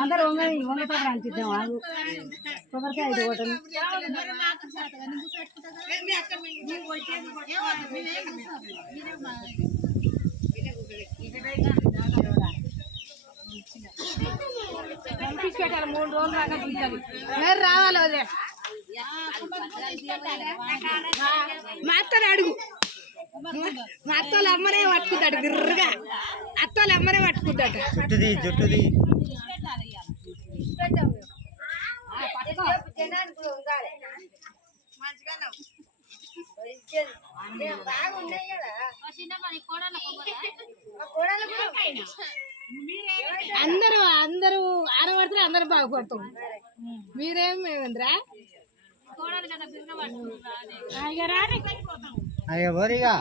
అందరూ వంగతో అంటిద్దాం ఆగు కొబ్బరికాయ ఇది ఒకటి పంపించేటారు 3 రోజులు దాకా పిలిచాలి ఎవరు రావాలి అదే మా అత్తని అడుగు మా అత్తలు అమ్మనే పట్టుకుంటాడు బిర్రగా అత్తలు అమ్మనే పట్టుకుంటాడు జుట్టుది అందరూ అందరూ ఆడబడితే అందరూ బాగుపడతాం మీరేమేంద్రా అయ్యా